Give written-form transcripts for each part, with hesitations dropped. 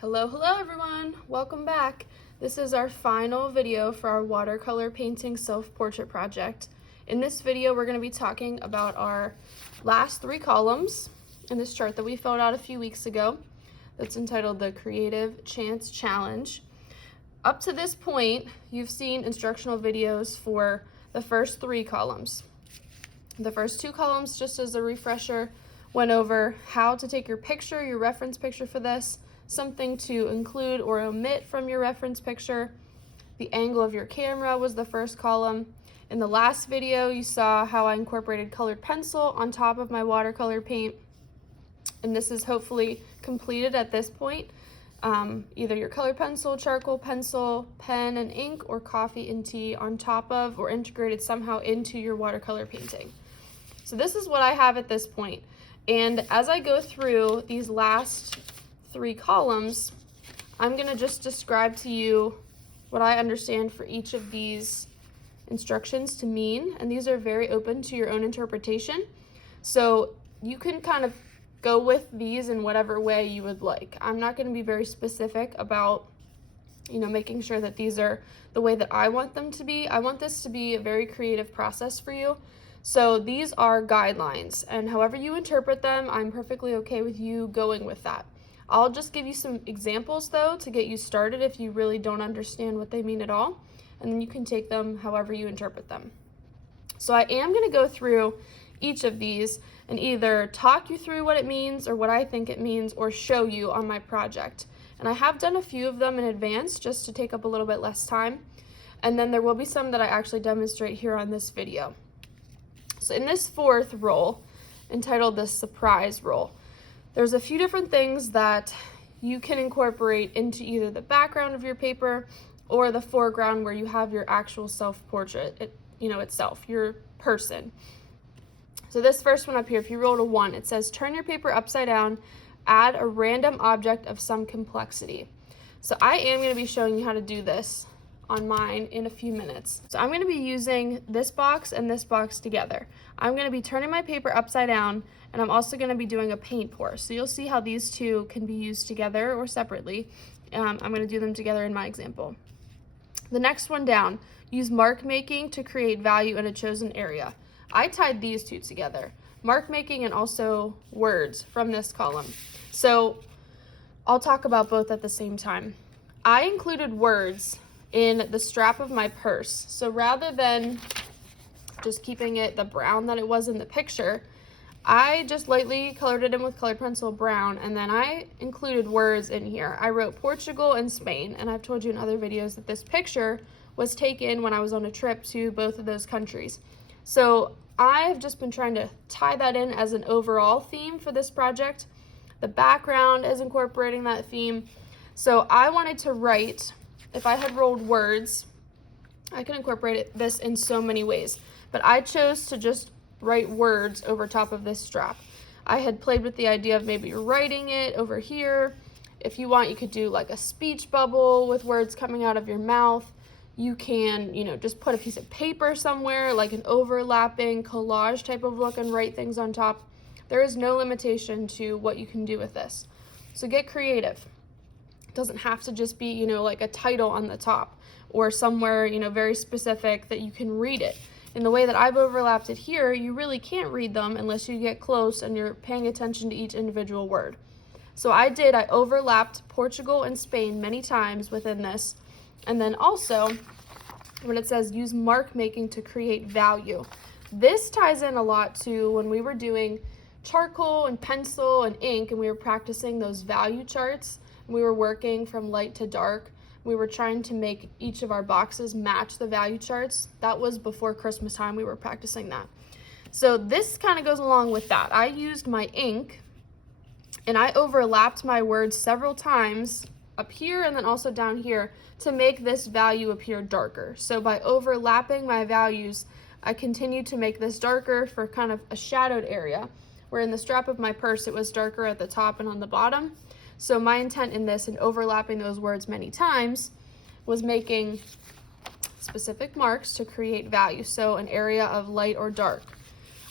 Hello everyone! Welcome back. This is our final video for our watercolor painting self-portrait project. In this video, we're going to be talking about our last 3 columns in this chart that we filled out a few weeks ago that's entitled the Creative Chance Challenge. Up to this point, you've seen instructional videos for the first 3 columns. The first 2 columns, just as a refresher, went over how to take your picture, your reference picture for this, something to include or omit from your reference picture. The angle of your camera was the first column. In the last video, you saw how I incorporated colored pencil on top of my watercolor paint. And this is hopefully completed at this point. Either your colored pencil, charcoal pencil, pen and ink, or coffee and tea on top of or integrated somehow into your watercolor painting. So this is what I have at this point. And as I go through these last 3 columns, I'm going to just describe to you what I understand for each of these instructions to mean, and these are very open to your own interpretation. So you can kind of go with these in whatever way you would like. I'm not going to be very specific about, making sure that these are the way that I want them to be. I want this to be a very creative process for you. So these are guidelines, and however you interpret them, I'm perfectly okay with you going with that. I'll just give you some examples though to get you started if you really don't understand what they mean at all, and then you can take them however you interpret them. So I am going to go through each of these and either talk you through what it means or what I think it means, or show you on my project. And I have done a few of them in advance just to take up a little bit less time, and then there will be some that I actually demonstrate here on this video. So in this 4th roll, entitled the surprise roll, there's a few different things that you can incorporate into either the background of your paper or the foreground where you have your actual self-portrait, itself, your person. So this first one up here, if you rolled a 1, it says turn your paper upside down, add a random object of some complexity. So I am going to be showing you how to do this on mine in a few minutes. So I'm going to be using this box and this box together. I'm going to be turning my paper upside down, and I'm also going to be doing a paint pour. So you'll see how these two can be used together or separately. I'm going to do them together in my example. The next one down, use mark making to create value in a chosen area. I tied these two together, mark making and also words from this column. So I'll talk about both at the same time. I included words in the strap of my purse. So rather than just keeping it the brown that it was in the picture, I just lightly colored it in with colored pencil brown, and then I included words in here. I wrote Portugal and Spain, and I've told you in other videos that this picture was taken when I was on a trip to both of those countries. So I've just been trying to tie that in as an overall theme for this project. The background is incorporating that theme. So I wanted to write, if I had rolled words, I can incorporate this in so many ways, but I chose to just write words over top of this strap. I had played with the idea of maybe writing it over here. If you want, you could do like a speech bubble with words coming out of your mouth. You can, just put a piece of paper somewhere, like an overlapping collage type of look, and write things on top. There is no limitation to what you can do with this. So get creative. It doesn't have to just be, like a title on the top or somewhere, very specific that you can read it. In the way that I've overlapped it here, you really can't read them unless you get close and you're paying attention to each individual word. So I overlapped Portugal and Spain many times within this. And then also, when it says use mark making to create value, this ties in a lot to when we were doing charcoal and pencil and ink and we were practicing those value charts. We were working from light to dark. We were trying to make each of our boxes match the value charts. That was before Christmas time. We were practicing that. So this kind of goes along with that. I used my ink and I overlapped my words several times up here and then also down here to make this value appear darker. So by overlapping my values, I continued to make this darker for kind of a shadowed area, where in the strap of my purse it was darker at the top and on the bottom. So my intent in this and overlapping those words many times was making specific marks to create value, so an area of light or dark.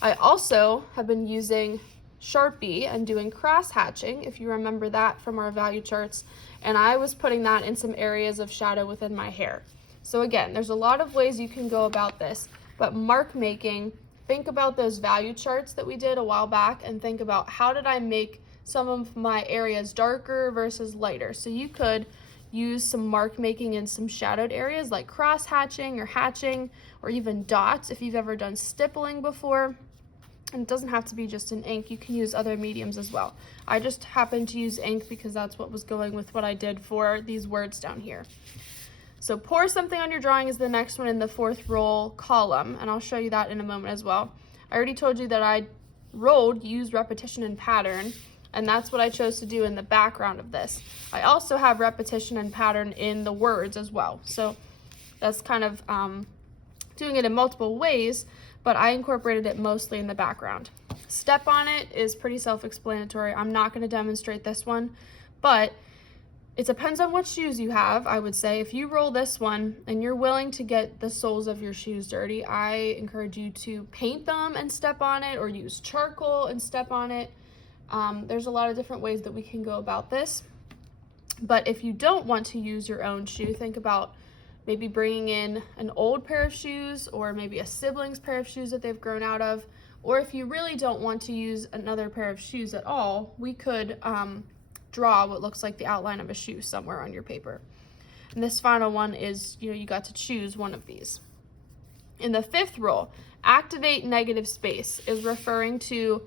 I also have been using Sharpie and doing cross hatching, if you remember that from our value charts, and I was putting that in some areas of shadow within my hair. So again, there's a lot of ways you can go about this, but mark making, think about those value charts that we did a while back and think about how did I make some of my areas darker versus lighter. So you could use some mark making in some shadowed areas like cross hatching or even dots if you've ever done stippling before. And it doesn't have to be just in ink, you can use other mediums as well. I just happened to use ink because that's what was going with what I did for these words down here. So pour something on your drawing is the next one in the fourth roll column, and I'll show you that in a moment as well. I already told you that I rolled use repetition and pattern, and that's what I chose to do in the background of this. I also have repetition and pattern in the words as well. So that's kind of doing it in multiple ways, but I incorporated it mostly in the background. Step on it is pretty self-explanatory. I'm not going to demonstrate this one, but it depends on what shoes you have, I would say. If you roll this one and you're willing to get the soles of your shoes dirty, I encourage you to paint them and step on it, or use charcoal and step on it. There's a lot of different ways that we can go about this. But if you don't want to use your own shoe, think about maybe bringing in an old pair of shoes, or maybe a sibling's pair of shoes that they've grown out of. Or if you really don't want to use another pair of shoes at all, we could draw what looks like the outline of a shoe somewhere on your paper. And this final one is, you got to choose one of these. In the fifth roll, activate negative space is referring to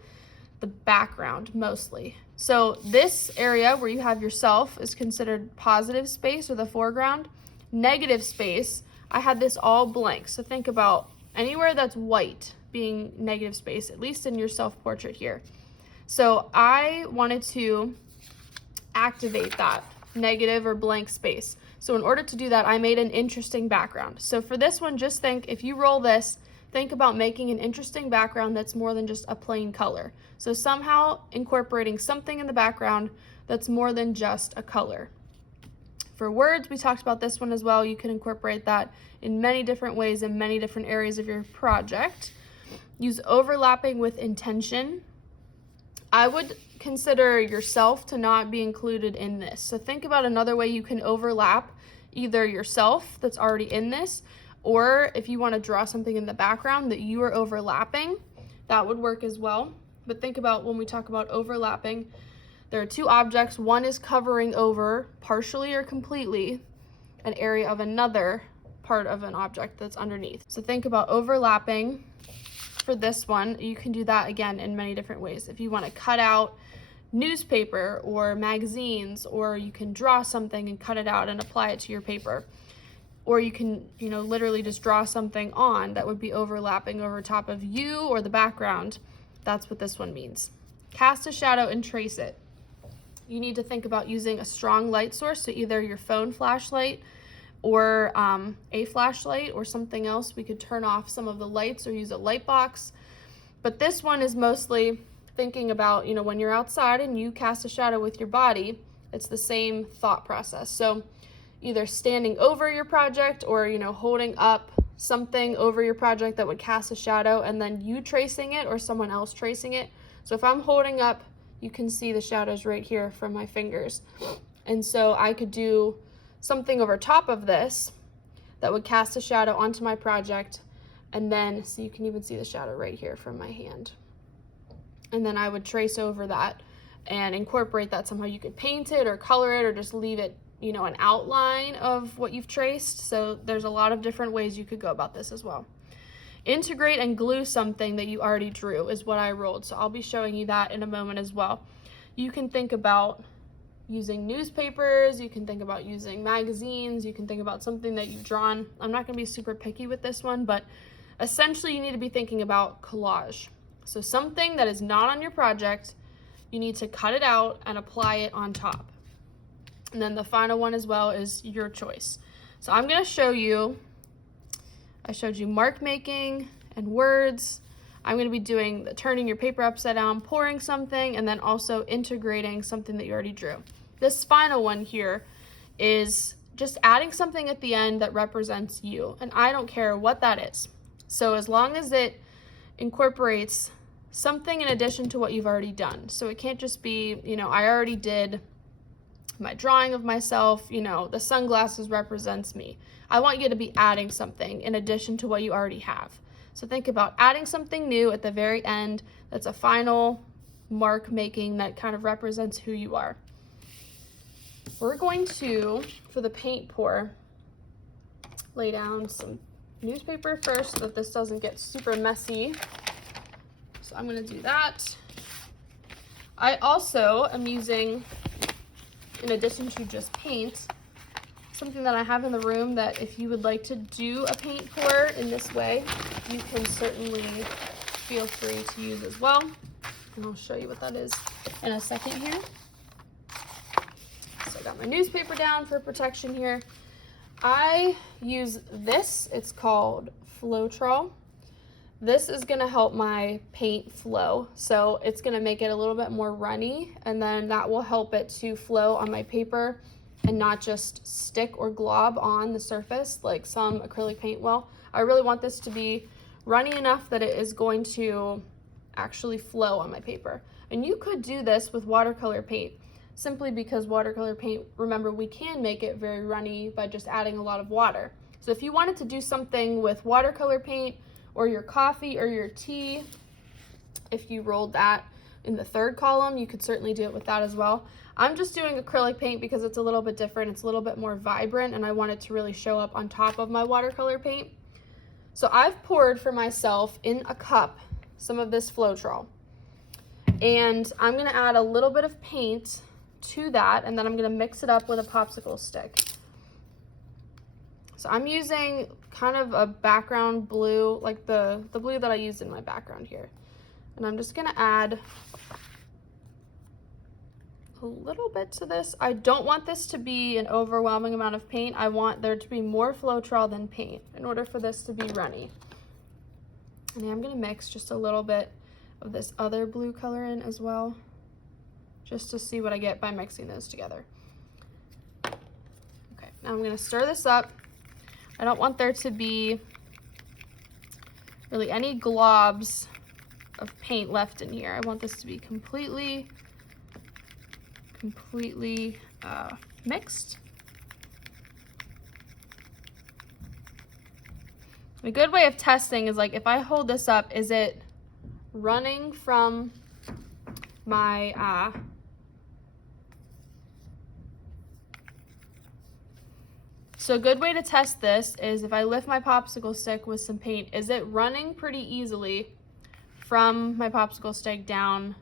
the background mostly. So this area where you have yourself is considered positive space, or the foreground. Negative space, I had this all blank. So think about anywhere that's white being negative space, at least in your self-portrait here. So I wanted to activate that negative or blank space. So in order to do that, I made an interesting background. So for this one, just think, if you roll this, think about making an interesting background that's more than just a plain color. So somehow incorporating something in the background that's more than just a color. For words, we talked about this one as well. You can incorporate that in many different ways in many different areas of your project. Use overlapping with intention. I would consider yourself to not be included in this. So think about another way you can overlap either yourself that's already in this, or if you want to draw something in the background that you are overlapping, that would work as well. But think about when we talk about overlapping, there are two objects. One is covering over partially or completely an area of another part of an object that's underneath. So think about overlapping. For this one, you can do that again in many different ways. If you want to cut out newspaper or magazines, or you can draw something and cut it out and apply it to your paper. Or you can, literally just draw something on that would be overlapping over top of you or the background. That's what this one means. Cast a shadow and trace it. You need to think about using a strong light source, so either your phone flashlight or a flashlight or something else. We could turn off some of the lights or use a light box. But this one is mostly thinking about, when you're outside and you cast a shadow with your body, it's the same thought process. So either standing over your project or, holding up something over your project that would cast a shadow, and then you tracing it or someone else tracing it. So if I'm holding up, you can see the shadows right here from my fingers. And so I could do something over top of this that would cast a shadow onto my project, and then, so you can even see the shadow right here from my hand. And then I would trace over that and incorporate that somehow. You could paint it or color it or just leave it, an outline of what you've traced. So there's a lot of different ways you could go about this as well. Integrate and glue something that you already drew is what I rolled. So I'll be showing you that in a moment as well. You can think about using newspapers, you can think about using magazines, you can think about something that you've drawn. I'm not going to be super picky with this one, but essentially you need to be thinking about collage. So something that is not on your project, you need to cut it out and apply it on top. And then the final one as well is your choice. So I'm going to show you, I showed you mark making and words. I'm going to be doing the turning your paper upside down, pouring something, and then also integrating something that you already drew. This final one here is just adding something at the end that represents you, and I don't care what that is. So as long as it incorporates something in addition to what you've already done. So it can't just be, you know, I already did my drawing of myself, you know, the sunglasses represents me. I want you to be adding something in addition to what you already have. So think about adding something new at the very end that's a final mark making that kind of represents who you are. We're going to, for the paint pour, lay down some newspaper first so that this doesn't get super messy. So I'm going to do that. I also am using, in addition to just paint, something that I have in the room that if you would like to do a paint pour in this way, you can certainly feel free to use as well. And I'll show you what that is in a second here. So I got my newspaper down for protection here. I use this, it's called Floetrol. This is gonna help my paint flow. So it's gonna make it a little bit more runny, and then that will help it to flow on my paper and not just stick or glob on the surface like some acrylic paint will. I really want this to be runny enough that it is going to actually flow on my paper. And you could do this with watercolor paint, simply because watercolor paint, remember, we can make it very runny by just adding a lot of water. So if you wanted to do something with watercolor paint or your coffee or your tea, if you rolled that in the third column, you could certainly do it with that as well. I'm just doing acrylic paint because it's a little bit different, it's a little bit more vibrant, and I want it to really show up on top of my watercolor paint. So I've poured for myself in a cup some of this Floetrol, and I'm gonna add a little bit of paint to that, and then I'm gonna mix it up with a popsicle stick. So I'm using kind of a background blue, like the blue that I used in my background here. And I'm just gonna add a little bit to this. I don't want this to be an overwhelming amount of paint. I want there to be more Floetrol than paint in order for this to be runny. And I'm gonna mix just a little bit of this other blue color in as well, just to see what I get by mixing those together. Okay, now I'm gonna stir this up. I don't want there to be really any globs of paint left in here. I want this to be completely mixed. A good way of testing is, like, if I hold this up, is it running from my so a good way to test this is if I lift my popsicle stick with some paint, is it running pretty easily from my popsicle stick down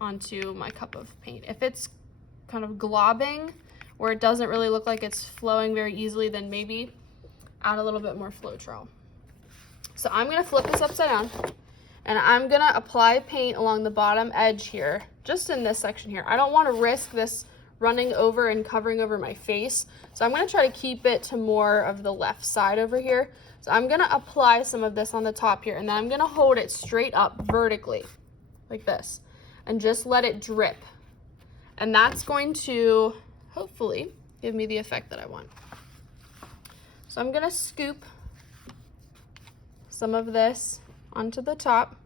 onto my cup of paint? If it's kind of globbing, or it doesn't really look like it's flowing very easily, then maybe add a little bit more Floetrol. So I'm gonna flip this upside down, and I'm gonna apply paint along the bottom edge here, just in this section here. I don't wanna risk this running over and covering over my face, so I'm gonna try to keep it to more of the left side over here. So I'm gonna apply some of this on the top here, and then I'm gonna hold it straight up vertically, like this, and just let it drip. And that's going to hopefully give me the effect that I want. So I'm gonna scoop some of this onto the top.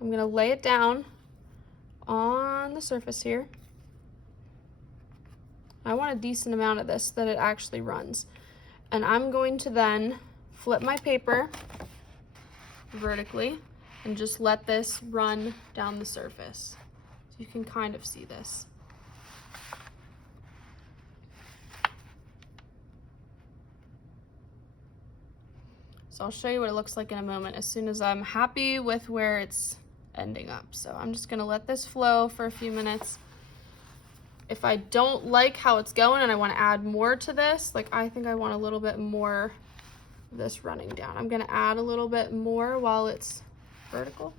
I'm gonna lay it down on the surface here. I want a decent amount of this so that it actually runs. And I'm going to then flip my paper vertically and just let this run down the surface. So you can kind of see this. So I'll show you what it looks like in a moment as soon as I'm happy with where it's ending up. So I'm just gonna let this flow for a few minutes. If I don't like how it's going and I want to add more to this, like I think I want a little bit more of this running down, I'm gonna add a little bit more while it's vertical.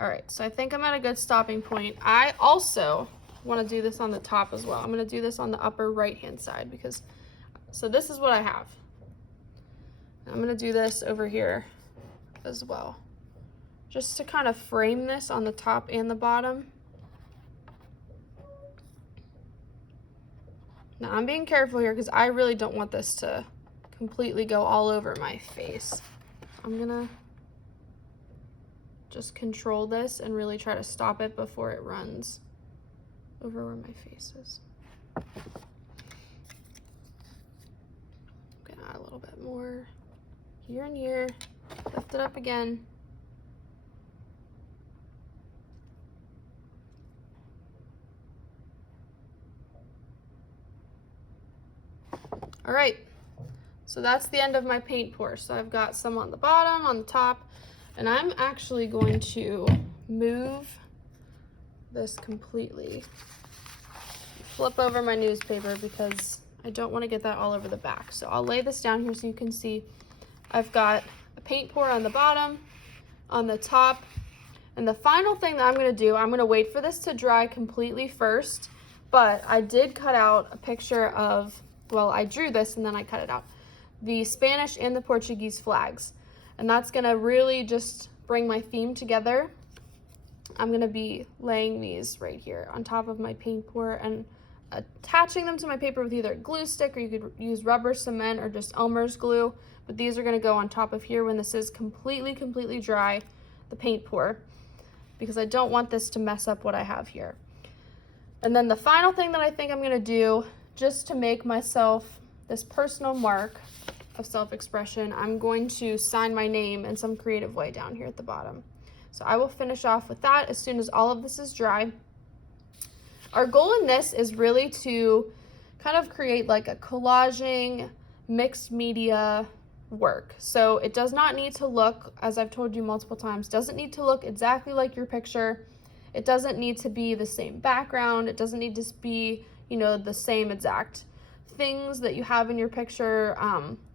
All right, so I think I'm at a good stopping point. I also want to do this on the top as well. I'm gonna do this on the upper right-hand side because, so this is what I have. I'm gonna do this over here as well, just to kind of frame this on the top and the bottom. Now I'm being careful here because I really don't want this to completely go all over my face. I'm gonna just control this and really try to stop it before it runs over where my face is. Gonna add a little bit more here and here. Lift it up again. All right, so that's the end of my paint pour. So I've got some on the bottom, on the top, and I'm actually going to move this completely. Flip over my newspaper because I don't want to get that all over the back. So I'll lay this down here so you can see I've got a paint pour on the bottom, on the top, and the final thing that I'm going to do, I'm going to wait for this to dry completely first, but I did cut out a picture of, well, I drew this and then I cut it out, the Spanish and the Portuguese flags, and that's going to really just bring my theme together. I'm going to be laying these right here on top of my paint pour and attaching them to my paper with either glue stick, or you could use rubber cement or just Elmer's glue, but these are going to go on top of here when this is completely dry, the paint pour, because I don't want this to mess up what I have here. And then the final thing that I think I'm going to do, just to make myself this personal mark of self-expression, I'm going to sign my name in some creative way down here at the bottom. So I will finish off with that as soon as all of this is dry. Our goal in this is really to kind of create like a collaging, mixed media work. So it does not need to look, as I've told you multiple times, doesn't need to look exactly like your picture. It doesn't need to be the same background. It doesn't need to be, you know, the same exact things that you have in your picture.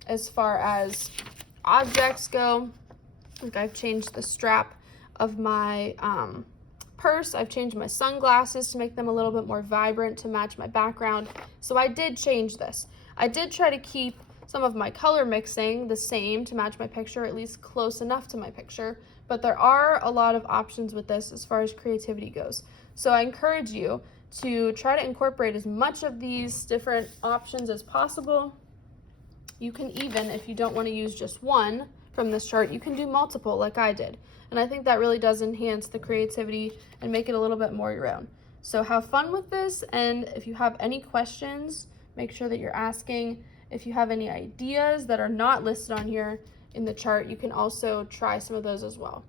As far as objects go, like I've changed the strap of my purse. I've changed my sunglasses to make them a little bit more vibrant to match my background. So I did change this. I did try to keep some of my color mixing the same to match my picture, at least close enough to my picture, but there are a lot of options with this as far as creativity goes. So I encourage you to try to incorporate as much of these different options as possible. You can even, if you don't want to use just one from this chart, you can do multiple like I did. And I think that really does enhance the creativity and make it a little bit more your own. So have fun with this, and if you have any questions, make sure that you're asking. If you have any ideas that are not listed on here in the chart, you can also try some of those as well.